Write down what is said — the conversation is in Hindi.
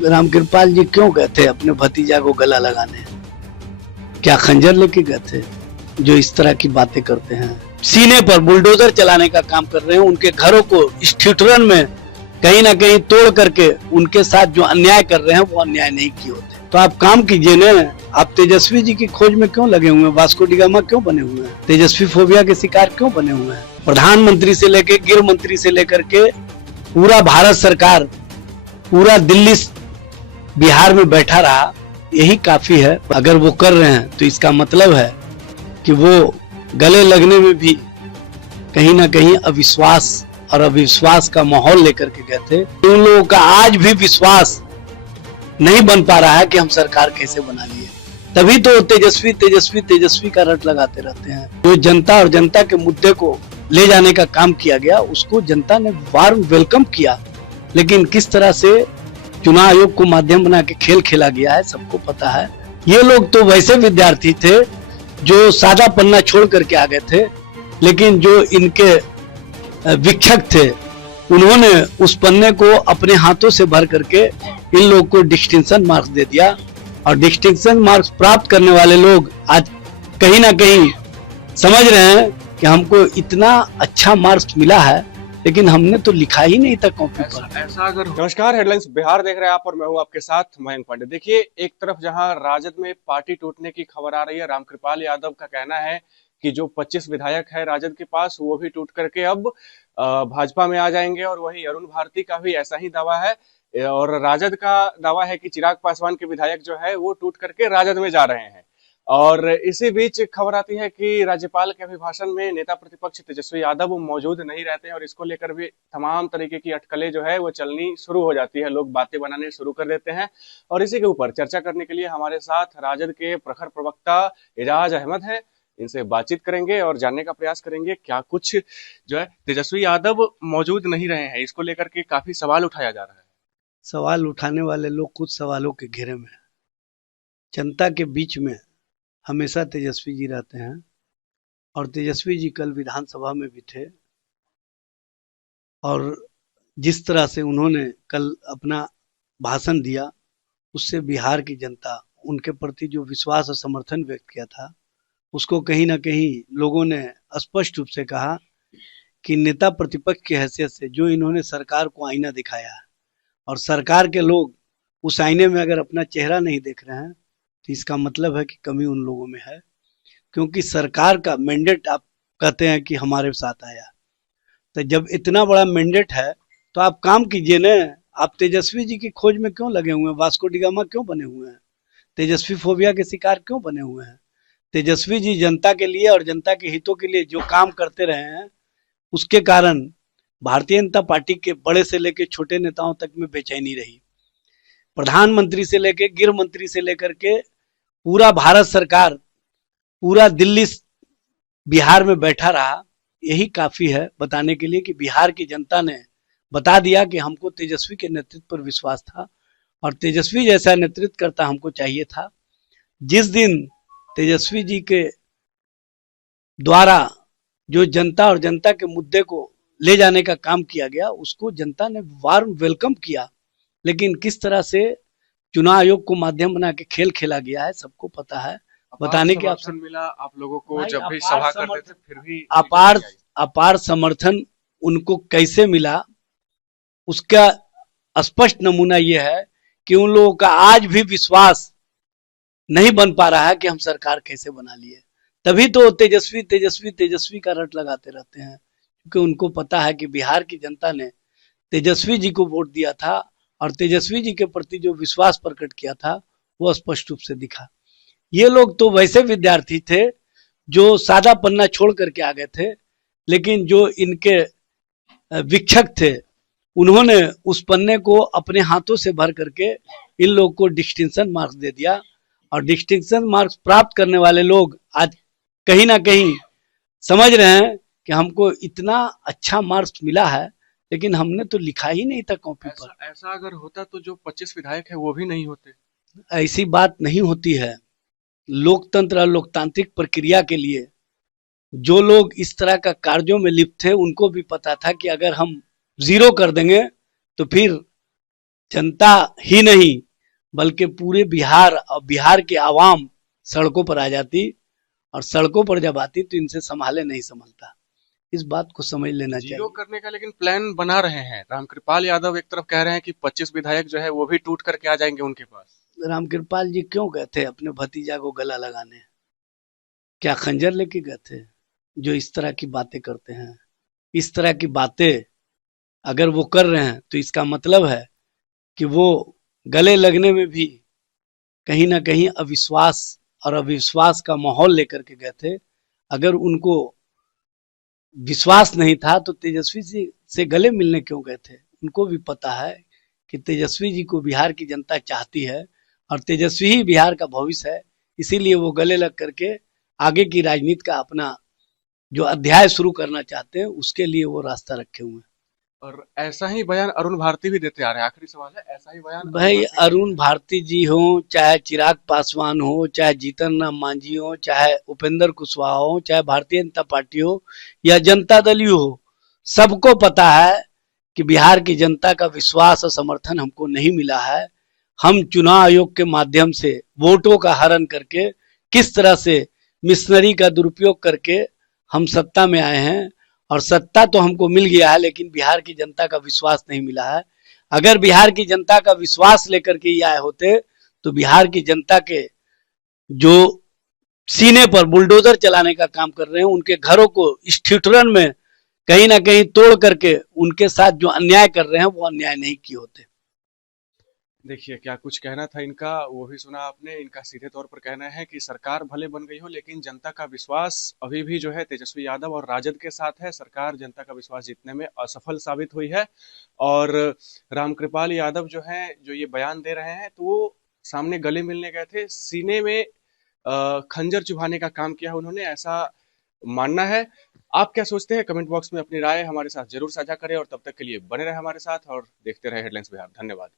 रामकृपाल जी क्यों गए थे अपने भतीजा को गला लगाने? क्या खंजर लेके गए थे? जो इस तरह की बातें करते हैं, सीने पर बुलडोजर चलाने का काम कर रहे हैं। उनके घरों को इस ठिठुरन में कहीं ना कहीं तोड़ करके उनके साथ जो अन्याय कर रहे हैं वो अन्याय नहीं किए होते। तो आप काम कीजिए न, आप तेजस्वी जी की खोज में क्यों लगे हुए हैं? वास्को डी गामा क्यों बने हुए हैं? तेजस्वी फोबिया के शिकार क्यों बने हुए हैं? प्रधानमंत्री से लेकर गृह मंत्री से लेकर के पूरा भारत सरकार, पूरा दिल्ली बिहार में बैठा रहा, यही काफी है। अगर वो कर रहे हैं तो इसका मतलब है कि वो गले लगने में भी कहीं ना कहीं अविश्वास और अविश्वास का माहौल लेकर के गए थे। उन लोगों का आज भी विश्वास नहीं बन पा रहा है कि हम सरकार कैसे बना लिए। तभी तो तेजस्वी तेजस्वी तेजस्वी का रट लगाते रहते हैं। जो जनता और जनता के मुद्दे को ले जाने का काम किया गया, उसको जनता ने वार्म वेलकम किया। लेकिन किस तरह से चुनाव आयोग को माध्यम बना के खेल खेला गया है, सबको पता है। ये लोग तो वैसे विद्यार्थी थे जो सादा पन्ना छोड़ करके आ गए थे, लेकिन जो इनके विक्षक थे उन्होंने उस पन्ने को अपने हाथों से भर करके इन लोग को डिस्टिंक्शन मार्क्स दे दिया। और डिस्टिंक्शन मार्क्स प्राप्त करने वाले लोग आज कहीं ना कहीं समझ रहे हैं कि हमको इतना अच्छा मार्क्स मिला है, लेकिन हमने तो लिखा ही नहीं था कॉपी पर। ऐसा अगर नमस्कार, हेडलाइंस बिहार देख रहे हैं आप और मैं हूं आपके साथ मयंक पांडे। देखिए, एक तरफ जहां राजद में पार्टी टूटने की खबर आ रही है, रामकृपाल यादव का कहना है कि जो 25 विधायक है राजद के पास, वो भी टूट करके अब भाजपा में आ जाएंगे। और वही अरुण भारती का भी ऐसा ही दावा है और राजद का दावा है कि चिराग पासवान के विधायक जो है वो टूट करके राजद में जा रहे हैं। और इसी बीच खबर आती है कि राज्यपाल के अभिभाषण में नेता प्रतिपक्ष तेजस्वी यादव मौजूद नहीं रहते हैं और इसको लेकर भी तमाम तरीके की अटकलें जो है वो चलनी शुरू हो जाती है। लोग बातें बनाने शुरू कर देते हैं। और इसी के ऊपर चर्चा करने के लिए हमारे साथ राजद के प्रखर प्रवक्ता एजाज अहमद है। इनसे बातचीत करेंगे और जानने का प्रयास करेंगे क्या कुछ जो है तेजस्वी यादव मौजूद नहीं रहे हैं, इसको लेकर के काफी सवाल उठाया जा रहा है। सवाल उठाने वाले लोग कुछ सवालों के घेरे में, जनता के बीच में हमेशा तेजस्वी जी रहते हैं। और तेजस्वी जी कल विधानसभा में भी थे और जिस तरह से उन्होंने कल अपना भाषण दिया, उससे बिहार की जनता, उनके प्रति जो विश्वास और समर्थन व्यक्त किया था, उसको कहीं ना कहीं लोगों ने स्पष्ट रूप से कहा कि नेता प्रतिपक्ष की हैसियत से जो इन्होंने सरकार को आईना दिखाया है, और सरकार के लोग उस आईने में अगर अपना चेहरा नहीं देख रहे हैं, तो इसका मतलब है कि कमी उन लोगों में है। क्योंकि सरकार का मैंडेट आप कहते हैं कि हमारे साथ आया, तो जब इतना बड़ा मैंडेट है तो आप काम कीजिए ना। आप तेजस्वी जी की खोज में क्यों लगे हुए हैं? वास्को डी गामा क्यों बने हुए हैं? तेजस्वी फोबिया के शिकार क्यों बने हुए हैं? तेजस्वी जी जनता के लिए और जनता के हितों के लिए जो काम करते रहे हैं, उसके कारण भारतीय जनता पार्टी के बड़े से लेकर छोटे नेताओं तक में बेचैनी रही। प्रधानमंत्री से लेकर गृह मंत्री से लेकर के पूरा भारत सरकार, पूरा दिल्ली बिहार में बैठा रहा, यही काफी है बताने के लिए कि बिहार की जनता ने बता दिया कि हमको तेजस्वी के नेतृत्व पर विश्वास था और तेजस्वी जैसा नेतृत्व करता हमको चाहिए था। जिस दिन तेजस्वी जी के द्वारा जो जनता और जनता के मुद्दे को ले जाने का काम किया गया, उसको जनता ने वार्म वेलकम किया। लेकिन किस तरह से चुनाव आयोग को माध्यम बना के खेल खेला गया है, सबको पता है। बताने के अवसर मिला आप लोगों को, जब भी सभा करते थे फिर भी अपार समर्थन उनको कैसे मिला, उसका स्पष्ट नमूना यह है कि उन लोगों का आज भी विश्वास नहीं बन पा रहा है कि हम सरकार कैसे बना लिए। तभी तो तेजस्वी तेजस्वी तेजस्वी का रट लगाते रहते हैं, क्योंकि उनको पता है कि बिहार की जनता ने तेजस्वी जी को वोट दिया था और तेजस्वी जी के प्रति जो विश्वास प्रकट किया था वो स्पष्ट रूप से दिखा। ये लोग तो वैसे विद्यार्थी थे जो सादा पन्ना छोड़ करके आ गए थे, लेकिन जो इनके विक्षक थे उन्होंने उस पन्ने को अपने हाथों से भर करके इन लोग को डिस्टिंक्शन मार्क्स दे दिया। और डिस्टिंक्शन मार्क्स प्राप्त करने वाले लोग आज कहीं ना कहीं समझ रहे हैं कि हमको इतना अच्छा मार्क्स मिला है, लेकिन हमने तो लिखा ही नहीं था कॉपी पर। ऐसा अगर होता तो जो 25 विधायक है वो भी नहीं होते। ऐसी बात नहीं होती है। लोकतंत्र और लोकतांत्रिक प्रक्रिया के लिए जो लोग इस तरह का कार्यों में लिप्त थे, उनको भी पता था कि अगर हम जीरो कर देंगे तो फिर जनता ही नहीं बल्कि पूरे बिहार और बिहार के आवाम सड़कों पर आ जाती, और सड़कों पर जब आती तो इनसे संभाले नहीं संभलता। इस बात को समझ लेना जीरो चाहिए। करने का लेकिन प्लान बना रहे हैं। रामकृपाल यादव एक तरफ कह रहे हैं कि 25 विधायक जो है वो भी टूट करके आ जाएंगे उनके पास। रामकृपाल जी क्यों गए थे अपने भतीजा को गला लगाने? क्या खंजर लेके गए थे? जो इस तरह की बातें करते हैं, इस तरह की बातें अगर वो कर रहे हैं तो इसका मतलब है कि वो गले लगने में भी कहीं ना कहीं अविश्वास और अविश्वास का माहौल लेकर के गए थे। अगर उनको विश्वास नहीं था तो तेजस्वी जी से गले मिलने क्यों गए थे? उनको भी पता है कि तेजस्वी जी को बिहार की जनता चाहती है और तेजस्वी ही बिहार का भविष्य है। इसीलिए वो गले लग करके आगे की राजनीति का अपना जो अध्याय शुरू करना चाहते हैं उसके लिए वो रास्ता रखे हुए हैं। और ऐसा ही बयान अरुण भारती भी देते आ रहे हैं। आखिरी सवाल है, ऐसा ही बयान अरुण भाई भारती भी देते अरुण हैं। भारती जी हो, चाहे चिराग पासवान हो, चाहे जीतन राम मांझी हो, चाहे उपेंद्र कुशवाहा हो, चाहे भारतीय जनता पार्टी हो या जनता दल यू हो, सबको पता है कि बिहार की जनता का विश्वास और समर्थन हमको नहीं मिला है। हम चुनाव आयोग के माध्यम से वोटों का हरण करके किस तरह से मिशनरी का दुरुपयोग करके हम सत्ता में आए हैं, और सत्ता तो हमको मिल गया है लेकिन बिहार की जनता का विश्वास नहीं मिला है। अगर बिहार की जनता का विश्वास लेकर के ये आए होते तो बिहार की जनता के जो सीने पर बुलडोजर चलाने का काम कर रहे हैं उनके घरों को इस ठिठुरन में कहीं ना कहीं तोड़ करके उनके साथ जो अन्याय कर रहे हैं वो अन्याय नहीं किए होते। देखिए क्या कुछ कहना था इनका, वो भी सुना आपने। इनका सीधे तौर पर कहना है कि सरकार भले बन गई हो लेकिन जनता का विश्वास अभी भी जो है तेजस्वी यादव और राजद के साथ है। सरकार जनता का विश्वास जीतने में असफल साबित हुई है। और रामकृपाल यादव जो है जो ये बयान दे रहे हैं तो वो सामने गले मिलने गए थे, सीने में खंजर चुभाने का काम किया उन्होंने, ऐसा मानना है। आप क्या सोचते हैं? कमेंट बॉक्स में अपनी राय हमारे साथ जरूर साझा करें और तब तक के लिए बने रहे हमारे साथ और देखते रहे हेडलाइंस बिहार। धन्यवाद।